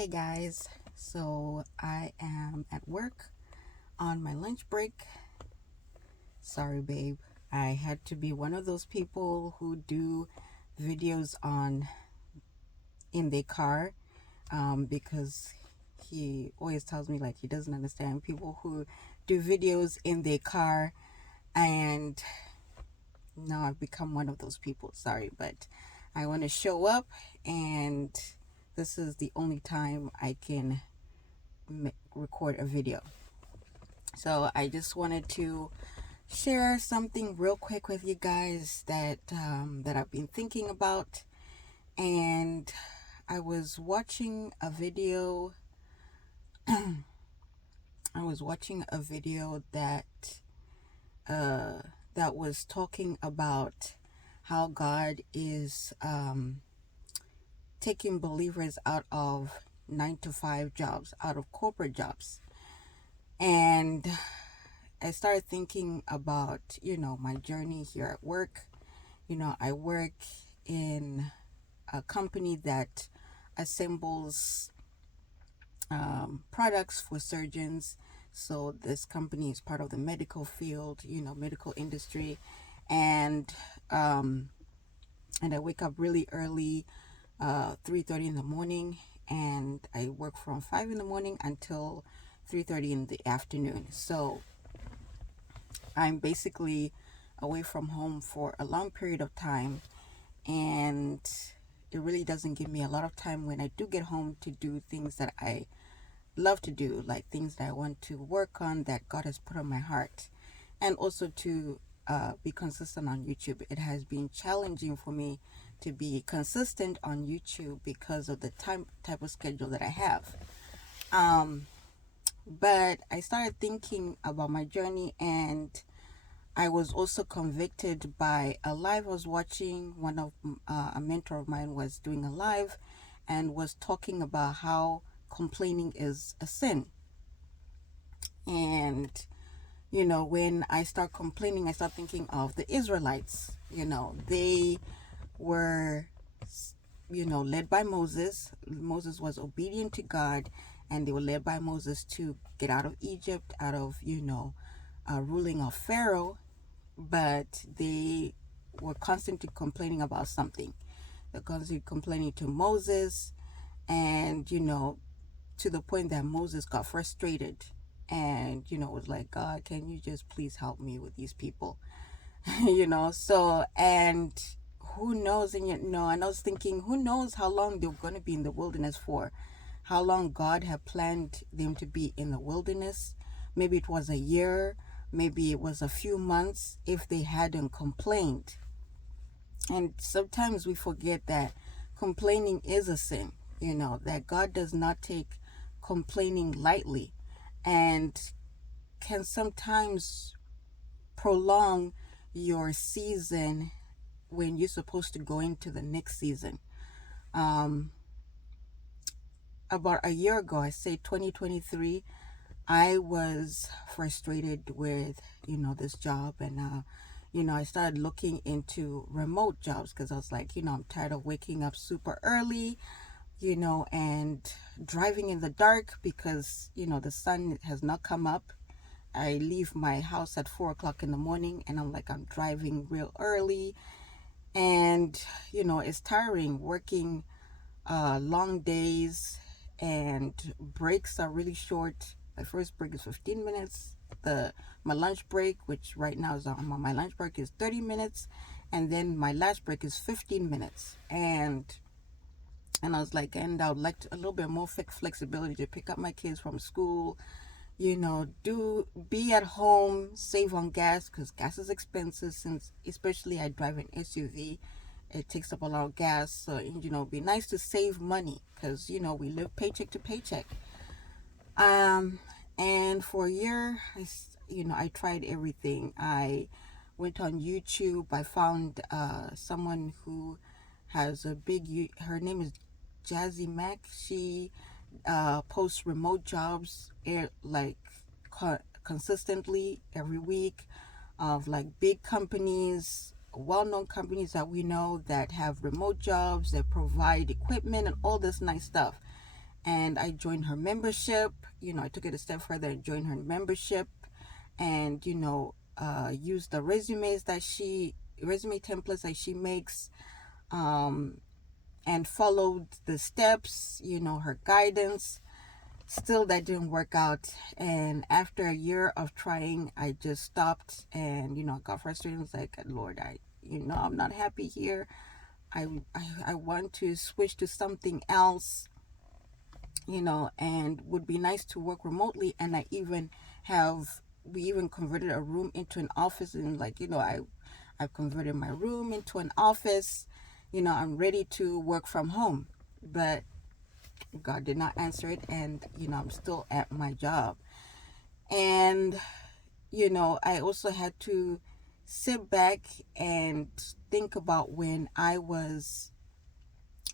Hey guys, so I am at work on my lunch break. Sorry, babe. I had to be one of those people who do videos on in their car because he always tells me like he doesn't understand people who do videos in their car, and now I've become one of those people. Sorry, but I want to show up, and this is the only time I can record a video. So I just wanted to share something real quick with you guys that I've been thinking about. And I was watching a video. I was watching a video uh, that was talking about how God is taking believers out of 9 to 5 jobs, out of corporate jobs, and I started thinking about, my journey here at work. I work in a company that assembles products for surgeons. So this company is part of the medical field, medical industry. And I wake up really early, 3:30 in the morning, and I work from 5 in the morning until 3:30 in the afternoon. So I'm basically away from home for a long period of time, and it really doesn't give me a lot of time when I do get home to do things that I love to do, like things that I want to work on that God has put on my heart, and also to be consistent on YouTube. It has been challenging for me to be consistent on YouTube because of the type of schedule that I have. But I started thinking about my journey, and I was also convicted by a live I was watching. One of a mentor of mine was doing a live and was talking about how complaining is a sin. And when I start complaining, I start thinking of the Israelites. They were led by Moses. Moses was obedient to God, and they were led by Moses to get out of Egypt, out of ruling of Pharaoh. But they were constantly complaining about something. They're constantly complaining to Moses, and to the point that Moses got frustrated and was like, God, can you just please help me with these people? So, and who knows? And and I was thinking, who knows how long they're going to be in the wilderness for? How long God had planned them to be in the wilderness? Maybe it was a year, maybe it was a few months if they hadn't complained. And sometimes we forget that complaining is a sin, that God does not take complaining lightly, and can sometimes prolong your season when you're supposed to go into the next season. About a year ago, I say 2023, I was frustrated with this job, and I started looking into remote jobs because I was like, I'm tired of waking up super early, and driving in the dark because the sun has not come up. I leave my house at 4 o'clock in the morning, and I'm driving real early, and it's tiring working long days, and breaks are really short. My first break is 15 minutes. My lunch break, which right now is on my lunch break, is 30 minutes, and then my last break is 15 minutes. And I was like, and I would like a little bit more flexibility to pick up my kids from school, be at home, save on gas because gas is expensive, since especially I drive an SUV. It takes up a lot of gas. So, it'd be nice to save money because, we live paycheck to paycheck. And for a year, I tried everything. I went on YouTube. I found someone who has her name is Jazzy Mac. She posts remote jobs consistently every week of big companies, well-known companies that we know that have remote jobs that provide equipment and all this nice stuff. and I joined her membership. I took it a step further and joined her membership, and used the resume templates that she makes, um, and followed the steps, her guidance. Still, that didn't work out, and after a year of trying, I just stopped, and I got frustrated. I was like, Lord, I'm not happy here. I want to switch to something else, and would be nice to work remotely. And we even converted a room into an office, and I've converted my room into an office. I'm ready to work from home, but God did not answer it, and I'm still at my job. And I also had to sit back and think about when I was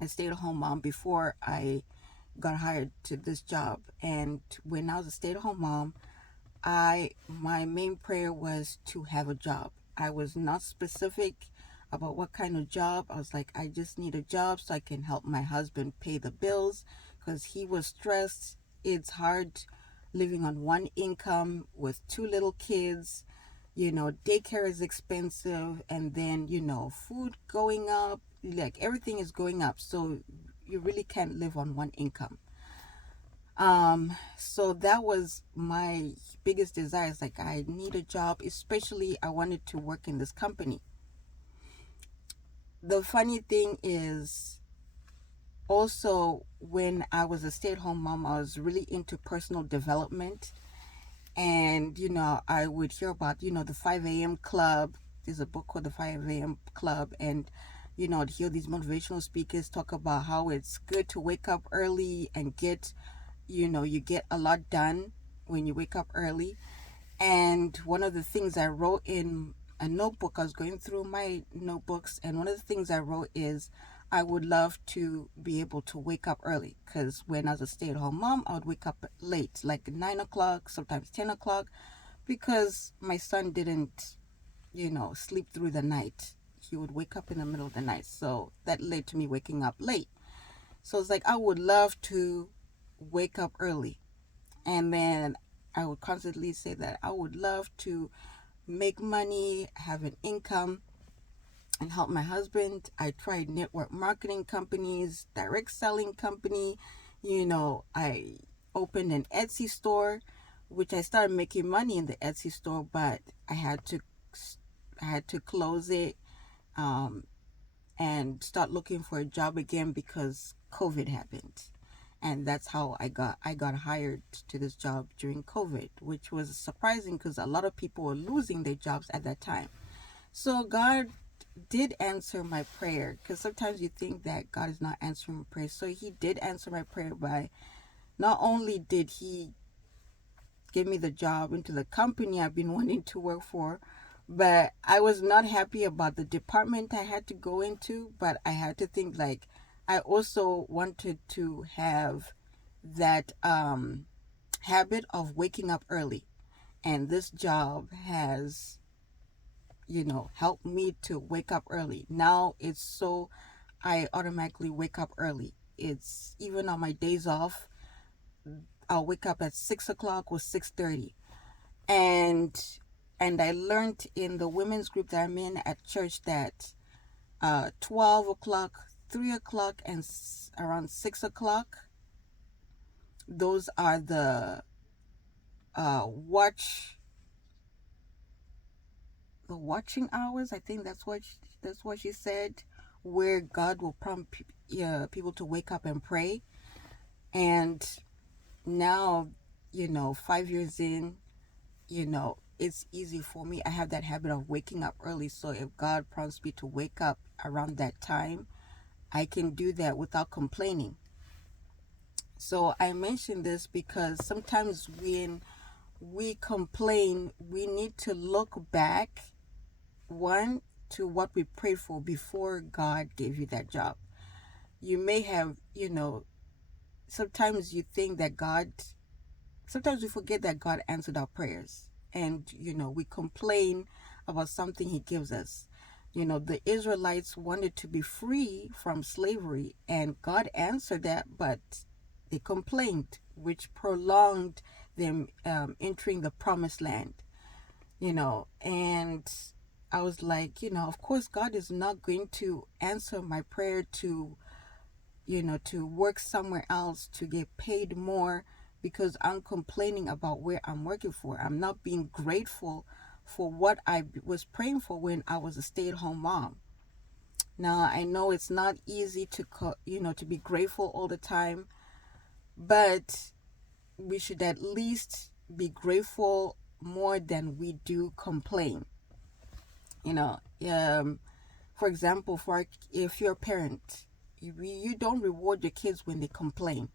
a stay-at-home mom before I got hired to this job. And when I was a stay-at-home mom, my main prayer was to have a job. I was not specific about what kind of job. I was like, I just need a job so I can help my husband pay the bills, because he was stressed. It's hard living on one income with two little kids. Daycare is expensive, and then food going up, like everything is going up, so you really can't live on one income. So that was my biggest desire. It's like, I need a job, especially I wanted to work in this company. The funny thing is, also, when I was a stay-at-home mom, I was really into personal development. And I would hear about the 5 a.m. club. There's a book called the 5 a.m. club, and I'd hear these motivational speakers talk about how it's good to wake up early and get you get a lot done when you wake up early. And one of the things I wrote in a notebook, I was going through my notebooks, and one of the things I wrote is, I would love to be able to wake up early, because when I was a stay-at-home mom, I would wake up late, like 9 o'clock, sometimes 10 o'clock, because my son didn't, sleep through the night. He would wake up in the middle of the night. So that led to me waking up late. So it's like, I would love to wake up early. And then I would constantly say that I would love to make money, have an income, and help my husband. I tried network marketing companies, direct selling company. I opened an Etsy store, which I started making money in the Etsy store, but I had to close it, and start looking for a job again, because COVID happened. And that's how I got hired to this job during COVID, which was surprising, because a lot of people were losing their jobs at that time. So God did answer my prayer, because sometimes you think that God is not answering prayer. So He did answer my prayer by, not only did He give me the job into the company I've been wanting to work for, but I was not happy about the department I had to go into. But I had to think, like, I also wanted to have that habit of waking up early, and this job has helped me to wake up early. Now it's so I automatically wake up early. It's even on my days off, I'll wake up at 6 o'clock or 6:30. And I learned in the women's group that I'm in at church that 12 o'clock, 3 o'clock, and around 6 o'clock, those are the watching hours. I think that's what she said, where God will prompt people to wake up and pray. And now, 5 years in, it's easy for me. I have that habit of waking up early. So if God prompts me to wake up around that time, I can do that without complaining. So I mention this because sometimes when we complain, we need to look back, one, to what we prayed for before God gave you that job. You may have, sometimes you think that sometimes we forget that God answered our prayers. And, we complain about something He gives us. The Israelites wanted to be free from slavery, and God answered that, but They complained, which prolonged them entering the promised land, and I was like, of course, God is not going to answer my prayer to work somewhere else to get paid more because I'm complaining about where I'm working for. I'm not being grateful for what I was praying for when I was a stay-at-home mom. Now, I know it's not easy to be grateful all the time, but we should at least be grateful more than we do complain. You know, for example, if you're a parent, you don't reward your kids when they complain.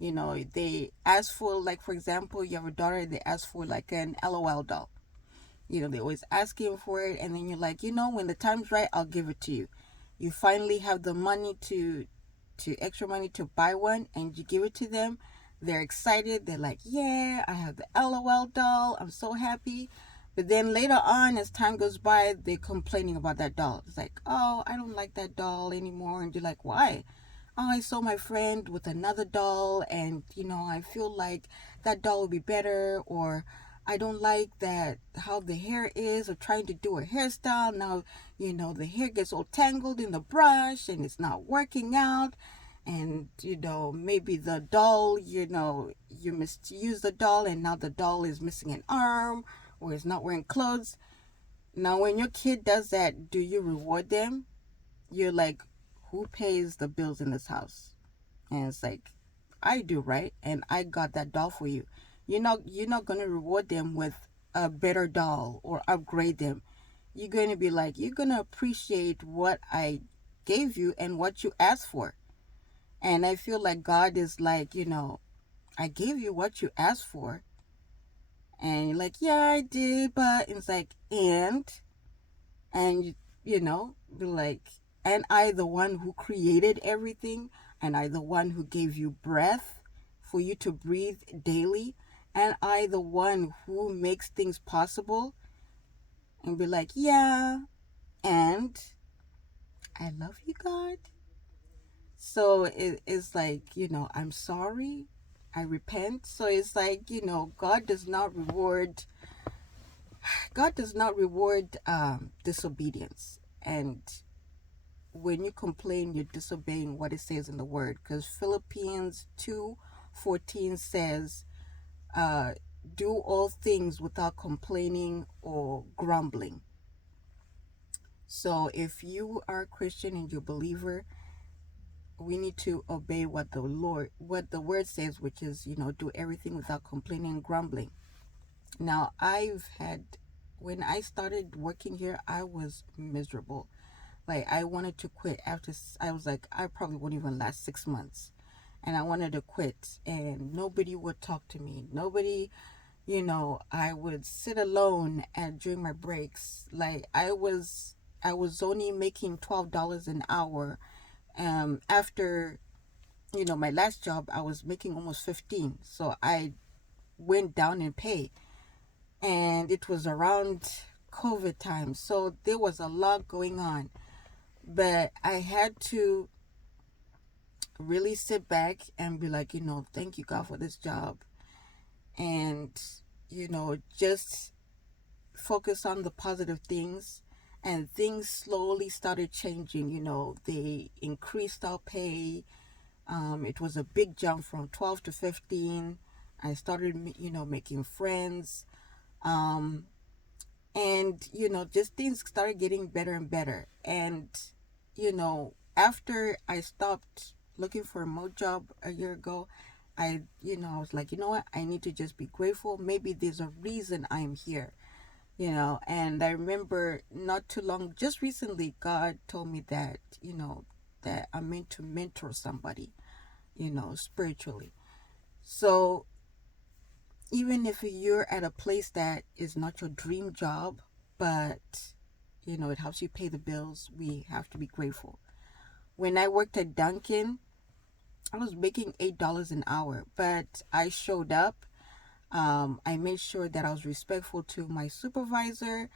They ask for, like, for example, you have a daughter, they ask for like an LOL doll. They always asking for it, and then you're like, when the time's right, I'll give it to you. You finally have the money to extra money to buy one, and you give it to them. They're excited. They're like, yeah, I have the LOL doll. I'm so happy. But then later on, as time goes by, they're complaining about that doll. It's like, oh, I don't like that doll anymore. And you're like, why? Oh, I saw my friend with another doll, and I feel like that doll would be better. Or I don't like that how the hair is, or trying to do a hairstyle. Now, the hair gets all tangled in the brush and it's not working out. And, maybe the doll, you misused the doll, and now the doll is missing an arm or is not wearing clothes. Now, when your kid does that, do you reward them? You're like, who pays the bills in this house? And it's like, I do, right? And I got that doll for you. You're not going to reward them with a better doll or upgrade them. You're going to be like, you're going to appreciate what I gave you and what you asked for. And I feel like God is like, I gave you what you asked for. And you're like, yeah, I did. But it's like, and be like, and I the one who created everything, and I the one who gave you breath for you to breathe daily, and I the one who makes things possible. And be like, yeah, and I love you, God. So it's like, I'm sorry, I repent. So it's like, God does not reward disobedience. And when you complain, you're disobeying what it says in the word, because Philippians 2:14 says, do all things without complaining or grumbling. So if you are a Christian and you're a believer, we need to obey what the word says, which is, do everything without complaining and grumbling. Now, when I started working here, I was miserable. Like, I wanted to quit after, I was like, I probably won't even last 6 months. And I wanted to quit, and nobody would talk to me. Nobody, I would sit alone during my breaks. Like, I was only making $12 an hour. After, my last job, I was making almost 15. So I went down in pay, and it was around COVID time. So there was a lot going on, but I had to really sit back and be like, thank you, God, for this job. And, just focus on the positive things. And things slowly started changing. They increased our pay. It was a big jump from 12 to 15. I started, making friends. And, just things started getting better and better. And, after I stopped looking for a remote job a year ago, I was like, what? I need to just be grateful. Maybe there's a reason I'm here, and I remember not too long, just recently, God told me that, that I'm meant to mentor somebody, spiritually. So even if you're at a place that is not your dream job, but, it helps you pay the bills, we have to be grateful. When I worked at Dunkin', I was making $8 an hour, but I showed up. I made sure that I was respectful to my supervisor.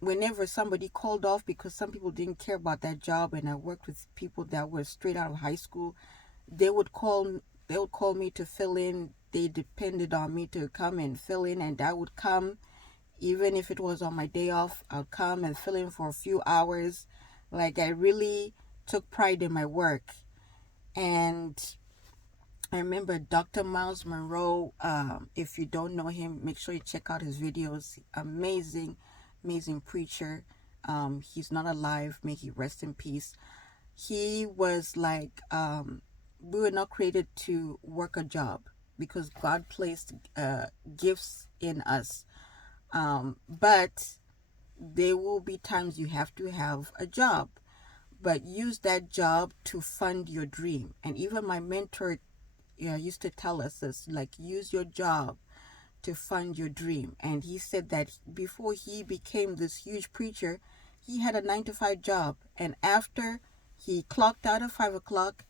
Whenever somebody called off, because some people didn't care about that job, and I worked with people that were straight out of high school, they would call me to fill in. They depended on me to come and fill in, and I would come. Even if it was on my day off, I'd come and fill in for a few hours. Like, I really took pride in my work. And I remember Dr. Miles Monroe. If you don't know him, make sure you check out his videos. Amazing, amazing preacher. He's not alive. May he rest in peace. He was like, we were not created to work a job, because God placed gifts in us. But there will be times you have to have a job, but use that job to fund your dream. And even my mentor used to tell us this, like, use your job to fund your dream. And he said that before he became this huge preacher, he had a 9-to-5 job, and after he clocked out at 5 o'clock,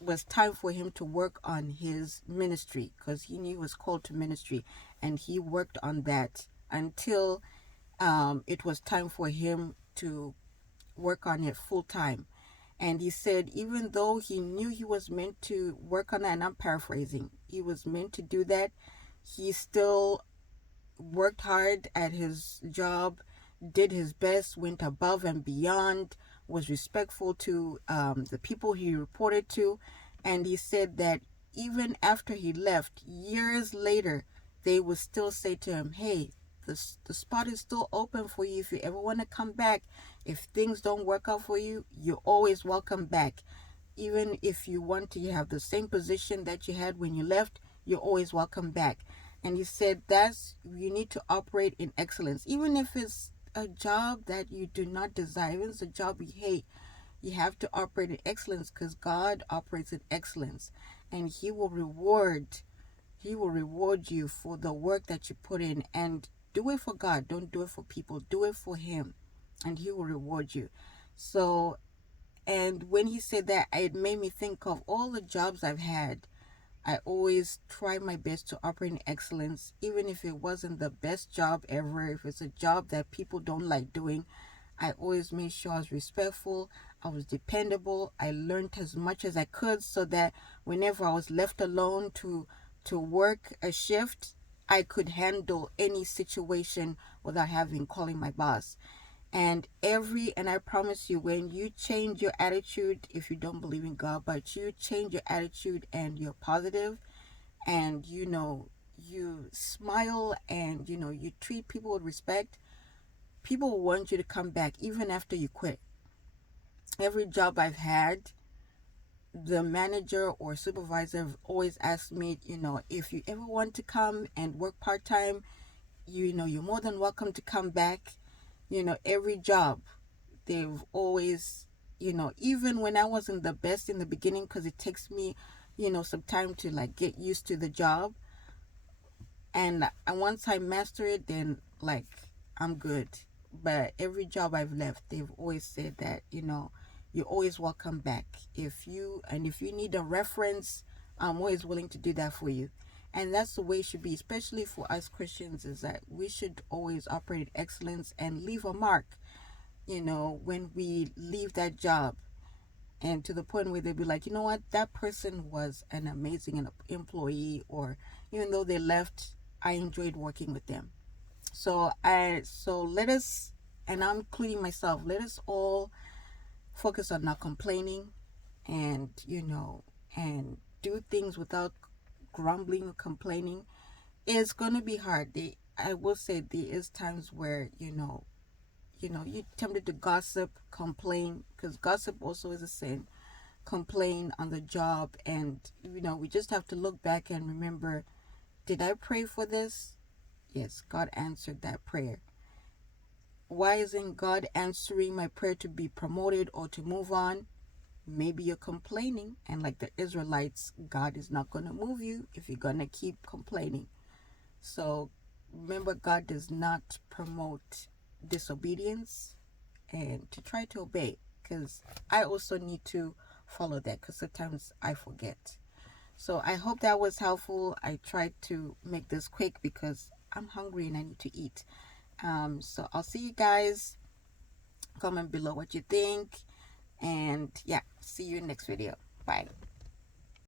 was time for him to work on his ministry, because he knew he was called to ministry, and he worked on that until it was time for him to work on it full time. And he said, even though he knew he was meant to work on that, and I'm paraphrasing, he was meant to do that, he still worked hard at his job, did his best, went above and beyond, was respectful to the people he reported to. And he said that even after he left, years later, they would still say to him, hey, the spot is still open for you. If you ever want to come back, if things don't work out for you, you're always welcome back. Even if you want to have the same position that you had when you left, you're always welcome back. And he said you need to operate in excellence. Even if it's a job that you do not desire, even if it's a job you hate, you have to operate in excellence, because God operates in excellence, and He will reward you for the work that you put in. And do it for God. Don't do it for people. Do it for Him, and He will reward you. So, and when he said that, it made me think of all the jobs I've had. I always try my best to operate in excellence, even if it wasn't the best job ever. If it's a job that people don't like doing, I always made sure I was respectful, I was dependable, I learned as much as I could, so that whenever I was left alone to work a shift, I could handle any situation without calling my boss. And I promise you, when you change your attitude, if you don't believe in God, but you change your attitude and you're positive, and you smile, and you treat people with respect, people will want you to come back even after you quit. Every job I've had, the manager or supervisor have always asked me, if you ever want to come and work part-time, you're more than welcome to come back. Every job, they've always, even when I wasn't the best in the beginning, because it takes me, some time to like get used to the job. And once I master it, then like I'm good. But every job I've left, they've always said that, you're always welcome back. If you need a reference, I'm always willing to do that for you. And that's the way it should be, especially for us Christians, is that we should always operate in excellence and leave a mark, when we leave that job. And to the point where they'll be like, you know what, that person was an amazing employee, or even though they left, I enjoyed working with them. So let us, and I'm including myself, let us all focus on not complaining, and and do things without grumbling or complaining. It's going to be hard. I will say there is times where you're tempted to gossip, complain, because gossip also is a sin. Complain on the job, and we just have to look back and remember, did I pray for this? Yes, God answered that prayer. Why isn't God answering my prayer to be promoted or to move on? Maybe you're complaining, and like the Israelites, God is not going to move you if you're going to keep complaining. So remember, God does not promote disobedience, and to try to obey, because I also need to follow that, because sometimes I forget. So I hope that was helpful. I tried to make this quick because I'm hungry and I need to eat. So I'll see you guys. Comment below what you think, and yeah, see you in next video. Bye.